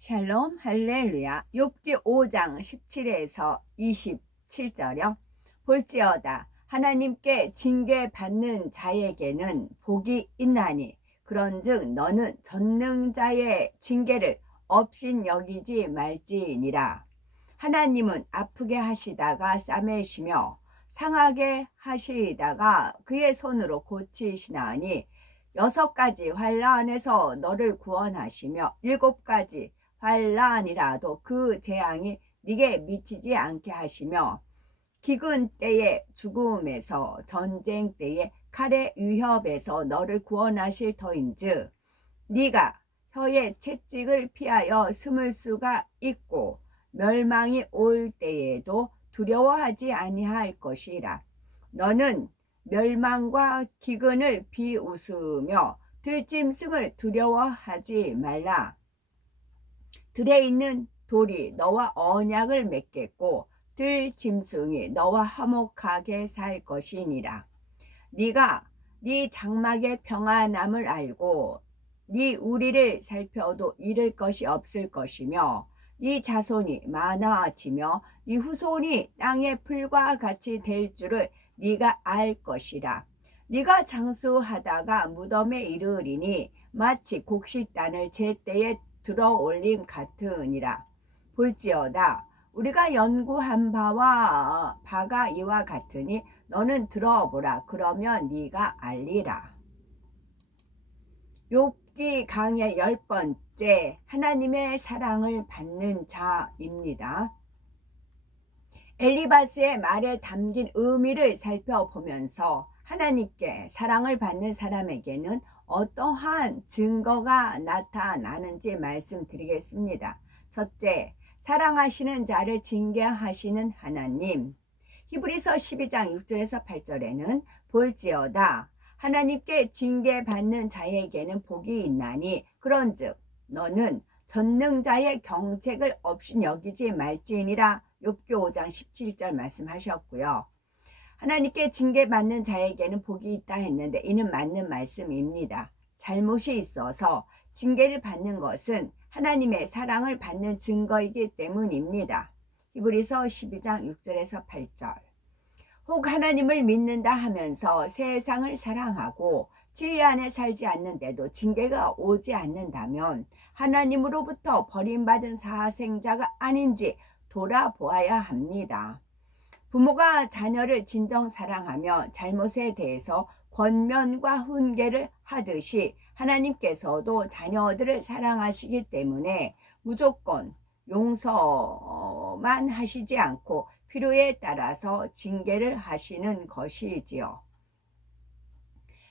샬롬 할렐루야. 욥기 5장 17에서 27절이요. 볼지어다 하나님께 징계받는 자에게는 복이 있나니 그런즉 너는 전능자의 징계를 업신여기지 말지니라. 하나님은 아프게 하시다가 싸매시며 상하게 하시다가 그의 손으로 고치시나니 6가지 환난에서 너를 구원하시며 7가지 환난이라도 그 재앙이 네게 미치지 않게 하시며 기근 때의 죽음에서 전쟁 때의 칼의 위협에서 너를 구원하실 터인즉 네가 혀의 채찍을 피하여 숨을 수가 있고 멸망이 올 때에도 두려워하지 아니할 것이라. 너는 멸망과 기근을 비웃으며 들짐승을 두려워하지 말라. 들에 있는 돌이 너와 언약을 맺겠고 들짐승이 너와 화목하게 살 것이니라. 네가 네 장막의 평안함을 알고 네 우리를 살펴도 잃을 것이 없을 것이며 네 자손이 많아지며 네 후손이 땅의 풀과 같이 될 줄을 네가 알 것이라. 네가 장수하다가 무덤에 이르리니 마치 곡식단을 제때에 들어올림 같으니라. 볼지어다 우리가 연구한 바가 이와 같으니 너는 들어보라. 그러면 네가 알리라. 욥기 강의 10번째 하나님의 사랑을 받는 자입니다. 엘리바스의 말에 담긴 의미를 살펴보면서 하나님께 사랑을 받는 사람에게는 어떠한 증거가 나타나는지 말씀드리겠습니다. 첫째, 사랑하시는 자를 징계하시는 하나님. 히브리서 12장 6절에서 8절에는 볼지어다 하나님께 징계받는 자에게는 복이 있나니 그런즉 너는 전능자의 경책을 업신여기지 말지니라. 욥기 5장 17절 말씀하셨고요. 하나님께 징계받는 자에게는 복이 있다 했는데 이는 맞는 말씀입니다. 잘못이 있어서 징계를 받는 것은 하나님의 사랑을 받는 증거이기 때문입니다. 히브리서 12장 6절에서 8절. 혹 하나님을 믿는다 하면서 세상을 사랑하고 진리 안에 살지 않는데도 징계가 오지 않는다면 하나님으로부터 버림받은 사생자가 아닌지 돌아보아야 합니다. 부모가 자녀를 진정 사랑하며 잘못에 대해서 권면과 훈계를 하듯이 하나님께서도 자녀들을 사랑하시기 때문에 무조건 용서만 하시지 않고 필요에 따라서 징계를 하시는 것이지요.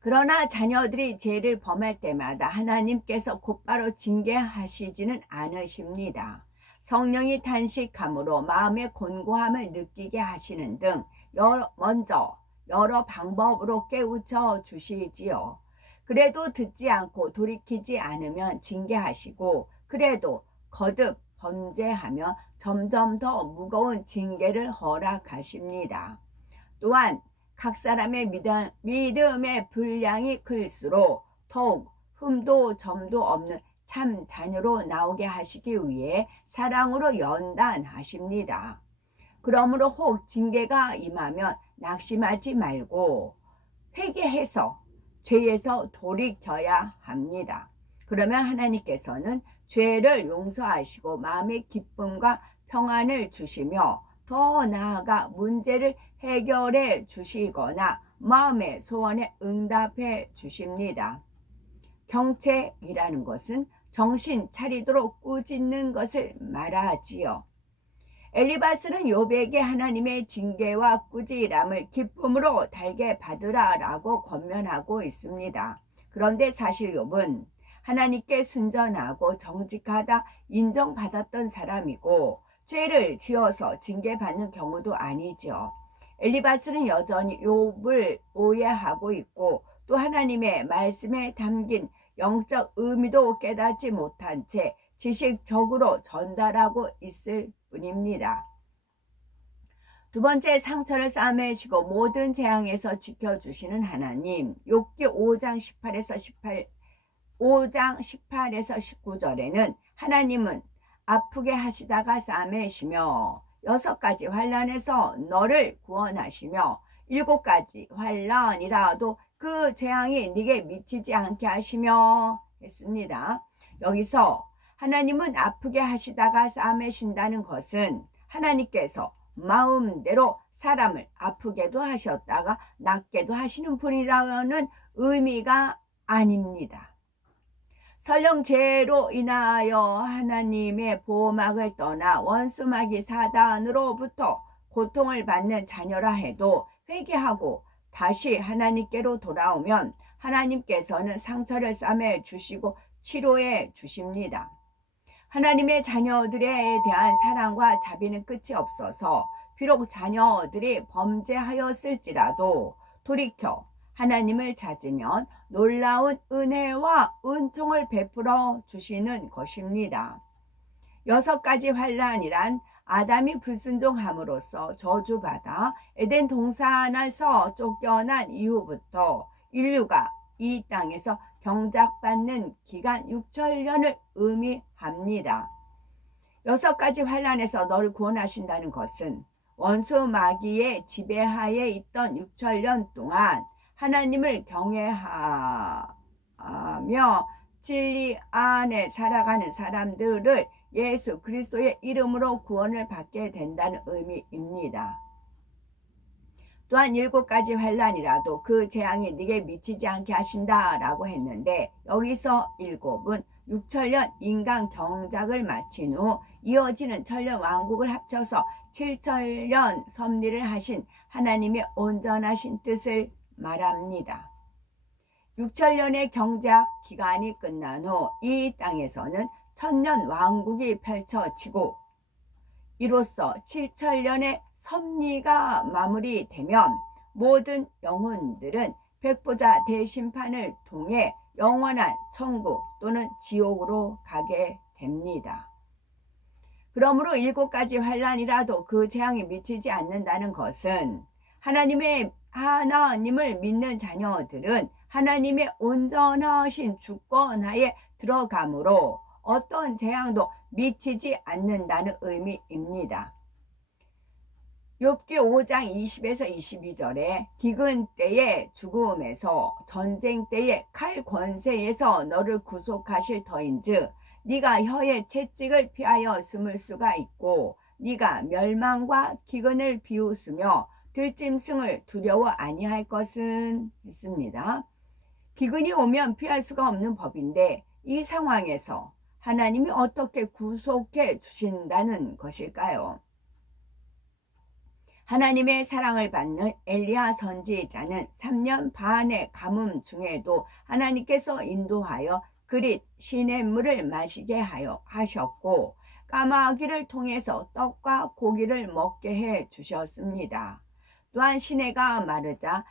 그러나 자녀들이 죄를 범할 때마다 하나님께서 곧바로 징계하시지는 않으십니다. 성령이 탄식함으로 마음의 곤고함을 느끼게 하시는 등 먼저 여러 방법으로 깨우쳐 주시지요. 그래도 듣지 않고 돌이키지 않으면 징계하시고 그래도 거듭 범죄하며 점점 더 무거운 징계를 허락하십니다. 또한 각 사람의 믿음의 분량이 클수록 더욱 흠도 점도 없는 참 자녀로 나오게 하시기 위해 사랑으로 연단하십니다. 그러므로 혹 징계가 임하면 낙심하지 말고 회개해서 죄에서 돌이켜야 합니다. 그러면 하나님께서는 죄를 용서하시고 마음의 기쁨과 평안을 주시며 더 나아가 문제를 해결해 주시거나 마음의 소원에 응답해 주십니다. 경책이라는 것은 정신 차리도록 꾸짖는 것을 말하지요. 엘리바스는 욥에게 하나님의 징계와 꾸지람을 기쁨으로 달게 받으라라고 권면하고 있습니다. 그런데 사실 욥은 하나님께 순전하고 정직하다 인정받았던 사람이고 죄를 지어서 징계받는 경우도 아니죠. 엘리바스는 여전히 욥을 오해하고 있고 또 하나님의 말씀에 담긴 영적 의미도 깨닫지 못한 채 지식적으로 전달하고 있을 뿐입니다. 두 번째, 상처를 싸매시고 모든 재앙에서 지켜주시는 하나님. 욥기 5장 18에서 19절에는 하나님은 아프게 하시다가 싸매시며 6가지 환난에서 너를 구원하시며 7가지 환난이라도 그 재앙이 네게 미치지 않게 하시며 했습니다. 여기서 하나님은 아프게 하시다가 싸매신다는 것은 하나님께서 마음대로 사람을 아프게도 하셨다가 낫게도 하시는 분이라는 의미가 아닙니다. 설령 죄로 인하여 하나님의 보호막을 떠나 원수마귀 사단으로부터 고통을 받는 자녀라 해도 회개하고 다시 하나님께로 돌아오면 하나님께서는 상처를 싸매 주시고 치료해 주십니다. 하나님의 자녀들에 대한 사랑과 자비는 끝이 없어서 비록 자녀들이 범죄하였을지라도 돌이켜 하나님을 찾으면 놀라운 은혜와 은총을 베풀어 주시는 것입니다. 6가지 환난이란 아담이 불순종함으로써 저주받아 에덴 동산에서 쫓겨난 이후부터 인류가 이 땅에서 경작받는 기간 6천년을 의미합니다. 6가지 환난에서 너를 구원하신다는 것은 원수 마귀의 지배하에 있던 6천년 동안 하나님을 경외하며 진리 안에 살아가는 사람들을 예수 그리스도의 이름으로 구원을 받게 된다는 의미입니다. 또한 7가지 환난이라도 그 재앙이 네게 미치지 않게 하신다라고 했는데 여기서 7은 6천년 인간 경작을 마친 후 이어지는 천년 왕국을 합쳐서 7천년 섭리를 하신 하나님의 온전하신 뜻을 말합니다. 6천년의 경작 기간이 끝난 후 이 땅에서는 천년 왕국이 펼쳐지고 이로써 7천년의 섭리가 마무리되면 모든 영혼들은 백보자 대심판을 통해 영원한 천국 또는 지옥으로 가게 됩니다. 그러므로 7가지 환난이라도 그 재앙이 미치지 않는다는 것은 하나님을 믿는 자녀들은 하나님의 온전하신 주권하에 들어가므로 어떤 재앙도 미치지 않는다는 의미입니다. 욥기 5장 20에서 22절에 기근 때의 죽음에서 전쟁 때의 칼 권세에서 너를 구속하실 터인즉 네가 혀의 채찍을 피하여 숨을 수가 있고 네가 멸망과 기근을 비웃으며 들짐승을 두려워 아니할 것은 했습니다. 기근이 오면 피할 수가 없는 법인데 이 상황에서 하나님이 어떻게 구속해 주신다는 것일까요? 하나님의 사랑을 받는 엘리야 선지자는 3년 반의 가뭄 중에도 하나님께서 인도하여 그릿 시냇물을 마시게 하셨고 까마귀를 통해서 떡과 고기를 먹게 해 주셨습니다. 또한 시내가 마르자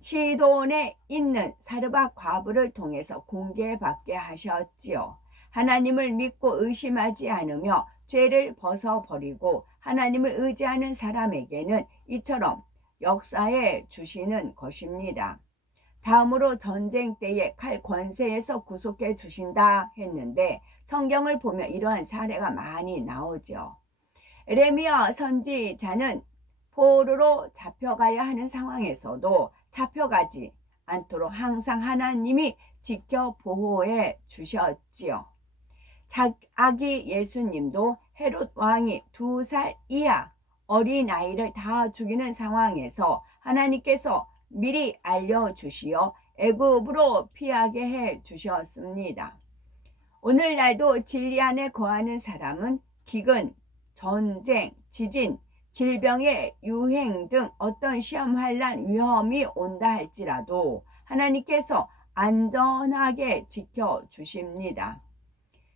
시돈에 있는 사르밧 과부를 통해서 공개받게 하셨지요. 하나님을 믿고 의심하지 않으며 죄를 벗어버리고 하나님을 의지하는 사람에게는 이처럼 역사해 주시는 것입니다. 다음으로 전쟁 때에 칼 권세에서 구속해 주신다 했는데 성경을 보면 이러한 사례가 많이 나오죠. 에레미야 선지자는 포로로 잡혀가야 하는 상황에서도 잡혀가지 않도록 항상 하나님이 지켜 보호해 주셨지요. 아기 예수님도 헤롯 왕이 2살 이하 어린아이를 다 죽이는 상황에서 하나님께서 미리 알려주시어 애굽으로 피하게 해 주셨습니다. 오늘날도 진리 안에 거하는 사람은 기근, 전쟁, 지진, 질병의 유행 등 어떤 시험 환난 위험이 온다 할지라도 하나님께서 안전하게 지켜주십니다.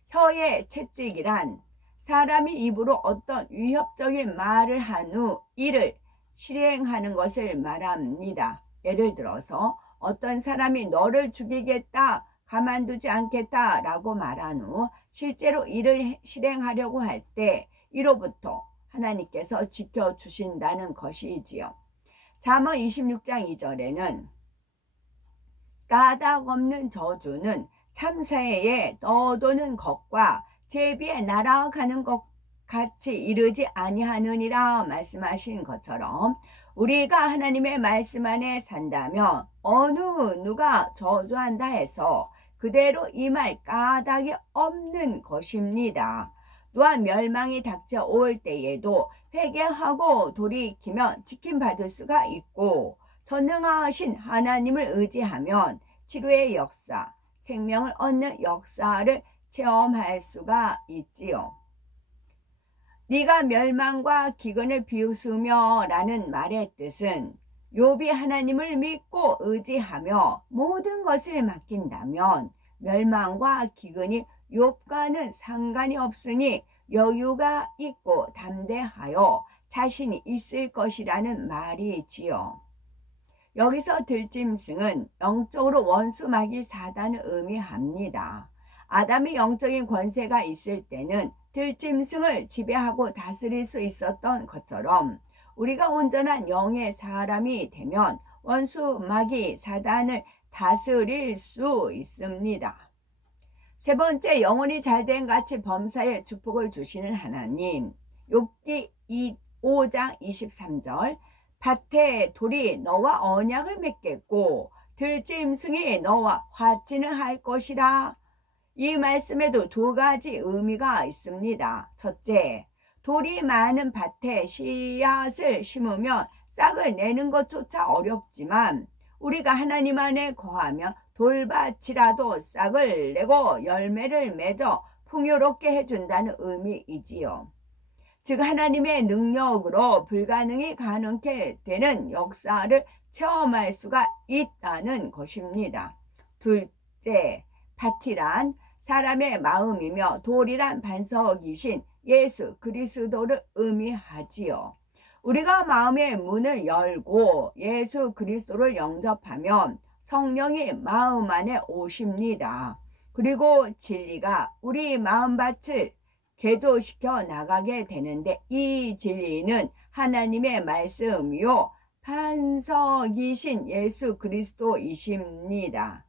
혀의 채찍이란 사람이 입으로 어떤 위협적인 말을 한 후 이를 실행하는 것을 말합니다. 예를 들어서 어떤 사람이 너를 죽이겠다, 가만두지 않겠다 라고 말한 후 실제로 이를 실행하려고 할 때 이로부터 하나님께서 지켜주신다는 것이지요. 잠언 26장 2절에는 까닭 없는 저주는 참새에 떠도는 것과 제비에 날아가는 것 같이 이르지 아니하느니라 말씀하신 것처럼 우리가 하나님의 말씀 안에 산다면 어느 누가 저주한다 해서 그대로 임할 까닭이 없는 것입니다. 또한 멸망이 닥쳐올 때에도 회개하고 돌이키면 지킴받을 수가 있고 전능하신 하나님을 의지하면 치료의 역사, 생명을 얻는 역사를 체험할 수가 있지요. 네가 멸망과 기근을 비웃으며 라는 말의 뜻은 욥이 하나님을 믿고 의지하며 모든 것을 맡긴다면 멸망과 기근이 욥과는 상관이 없으니 여유가 있고 담대하여 자신이 있을 것이라는 말이지요. 여기서 들짐승은 영적으로 원수 마귀 사단을 의미합니다. 아담의 영적인 권세가 있을 때는 들짐승을 지배하고 다스릴 수 있었던 것처럼 우리가 온전한 영의 사람이 되면 원수 마귀 사단을 다스릴 수 있습니다. 세 번째, 영혼이 잘된 같이 범사에 축복을 주시는 하나님. 욥기 5장 23절 밭에 돌이 너와 언약을 맺겠고 들짐승이 너와 화친을 할 것이라. 이 말씀에도 두 가지 의미가 있습니다. 첫째, 돌이 많은 밭에 씨앗을 심으면 싹을 내는 것조차 어렵지만 우리가 하나님 안에 거하면 돌밭이라도 싹을 내고 열매를 맺어 풍요롭게 해준다는 의미이지요. 즉 하나님의 능력으로 불가능이 가능케 되는 역사를 체험할 수가 있다는 것입니다. 둘째, 밭이란 사람의 마음이며 돌이란 반석이신 예수 그리스도를 의미하지요. 우리가 마음의 문을 열고 예수 그리스도를 영접하면 성령이 마음 안에 오십니다. 그리고 진리가 우리 마음밭을 개조시켜 나가게 되는데 이 진리는 하나님의 말씀이요 반석이신 예수 그리스도이십니다.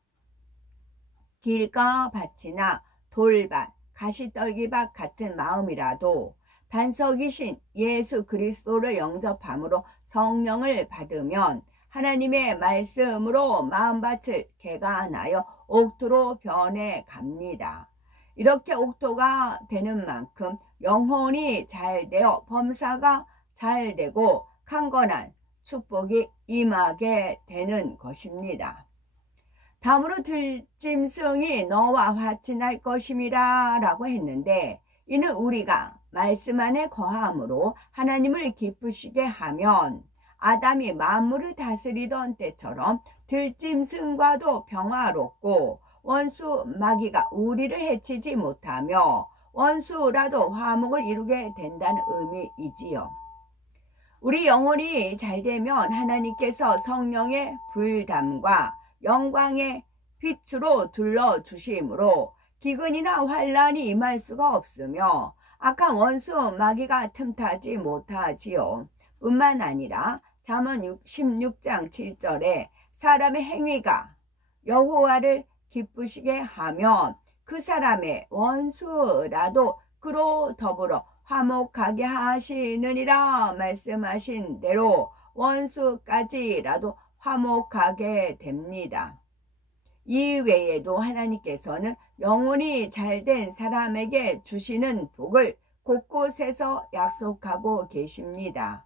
길가 밭이나 돌밭, 가시떨기밭 같은 마음이라도 반석이신 예수 그리스도를 영접함으로 성령을 받으면 하나님의 말씀으로 마음밭을 개간하여 옥토로 변해 갑니다. 이렇게 옥토가 되는 만큼 영혼이 잘 되어 범사가 잘 되고 강건한 축복이 임하게 되는 것입니다. 다음으로 들짐승이 너와 화친할 것임이라 라고 했는데 이는 우리가 말씀 안에 거함으로 하나님을 기쁘시게 하면 아담이 만물을 다스리던 때처럼 들짐승과도 평화롭고 원수 마귀가 우리를 해치지 못하며 원수라도 화목을 이루게 된다는 의미이지요. 우리 영혼이 잘되면 하나님께서 성령의 불담과 영광의 빛으로 둘러주심으로 기근이나 환란이 임할 수가 없으며 악한 원수 마귀가 틈타지 못하지요. 뿐만 아니라 잠언 16장 7절에 사람의 행위가 여호와를 기쁘시게 하면 그 사람의 원수라도 그로 더불어 화목하게 하시느니라 말씀하신 대로 원수까지라도 화목하게 됩니다. 이 외에도 하나님께서는 영혼이 잘된 사람에게 주시는 복을 곳곳에서 약속하고 계십니다.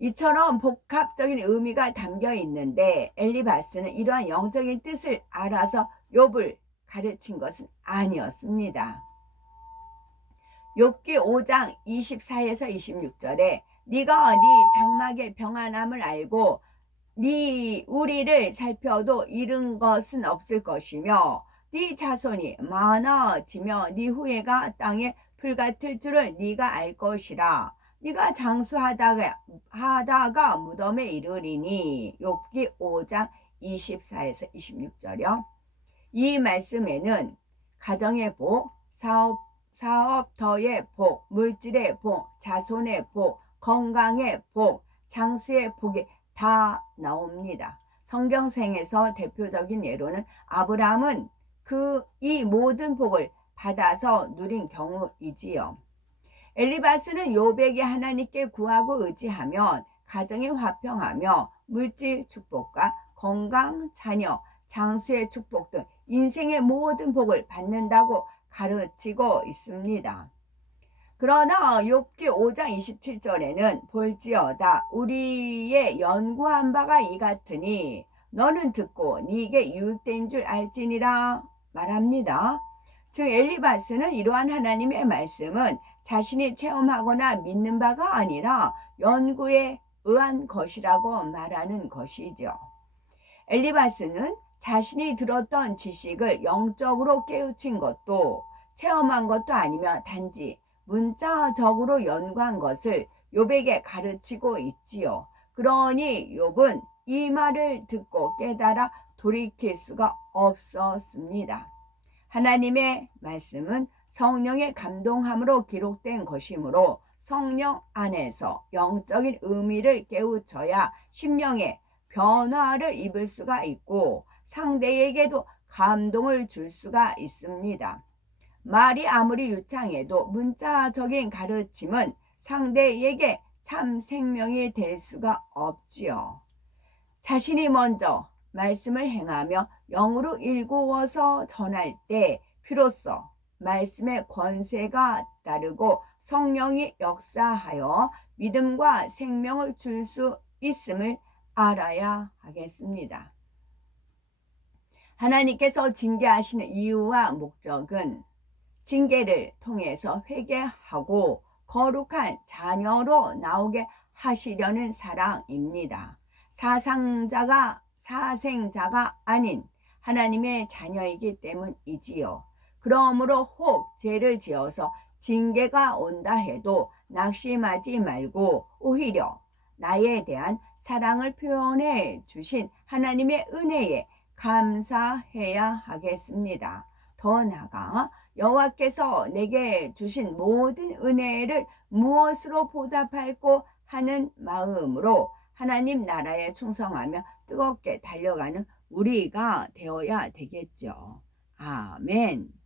이처럼 복합적인 의미가 담겨 있는데 엘리바스는 이러한 영적인 뜻을 알아서 욥을 가르친 것은 아니었습니다. 욥기 5장 24에서 26절에 네가 네 장막의 평안함을 알고 네 우리를 살펴도 잃은 것은 없을 것이며 네 자손이 많아지며 네 후예가 땅에 풀같을 줄을 네가 알 것이라. 네가 장수하다가 무덤에 이르리니. 욥기 5장 24에서 26절이요. 이 말씀에는 가정의 복, 사업터의 복, 물질의 복, 자손의 복, 건강의 복, 장수의 복이 다 나옵니다. 성경생에서 대표적인 예로는 아브라함은 이 모든 복을 받아서 누린 경우이지요. 엘리바스는 욥에게 하나님께 구하고 의지하면 가정이 화평하며 물질 축복과 건강, 자녀, 장수의 축복 등 인생의 모든 복을 받는다고 가르치고 있습니다. 그러나 욥기 5장 27절에는 볼지어다 우리의 연구한 바가 이 같으니 너는 듣고 네게 유익된 줄 알지니라 말합니다. 즉 엘리바스는 이러한 하나님의 말씀은 자신이 체험하거나 믿는 바가 아니라 연구에 의한 것이라고 말하는 것이죠. 엘리바스는 자신이 들었던 지식을 영적으로 깨우친 것도 체험한 것도 아니며 단지 문자적으로 연구한 것을 욥에게 가르치고 있지요. 그러니 욥은 이 말을 듣고 깨달아 돌이킬 수가 없었습니다. 하나님의 말씀은 성령의 감동함으로 기록된 것이므로 성령 안에서 영적인 의미를 깨우쳐야 심령의 변화를 입을 수가 있고 상대에게도 감동을 줄 수가 있습니다. 말이 아무리 유창해도 문자적인 가르침은 상대에게 참 생명이 될 수가 없지요. 자신이 먼저 말씀을 행하며 영으로 일구어서 전할 때 비로소 말씀의 권세가 따르고 성령이 역사하여 믿음과 생명을 줄 수 있음을 알아야 하겠습니다. 하나님께서 징계하시는 이유와 목적은 징계를 통해서 회개하고 거룩한 자녀로 나오게 하시려는 사랑입니다. 사생자가 아닌 하나님의 자녀이기 때문이지요. 그러므로 혹 죄를 지어서 징계가 온다 해도 낙심하지 말고 오히려 나에 대한 사랑을 표현해 주신 하나님의 은혜에 감사해야 하겠습니다. 더 나아가 여호와께서 내게 주신 모든 은혜를 무엇으로 보답할꼬 하는 마음으로 하나님 나라에 충성하며 뜨겁게 달려가는 우리가 되어야 되겠죠. 아멘.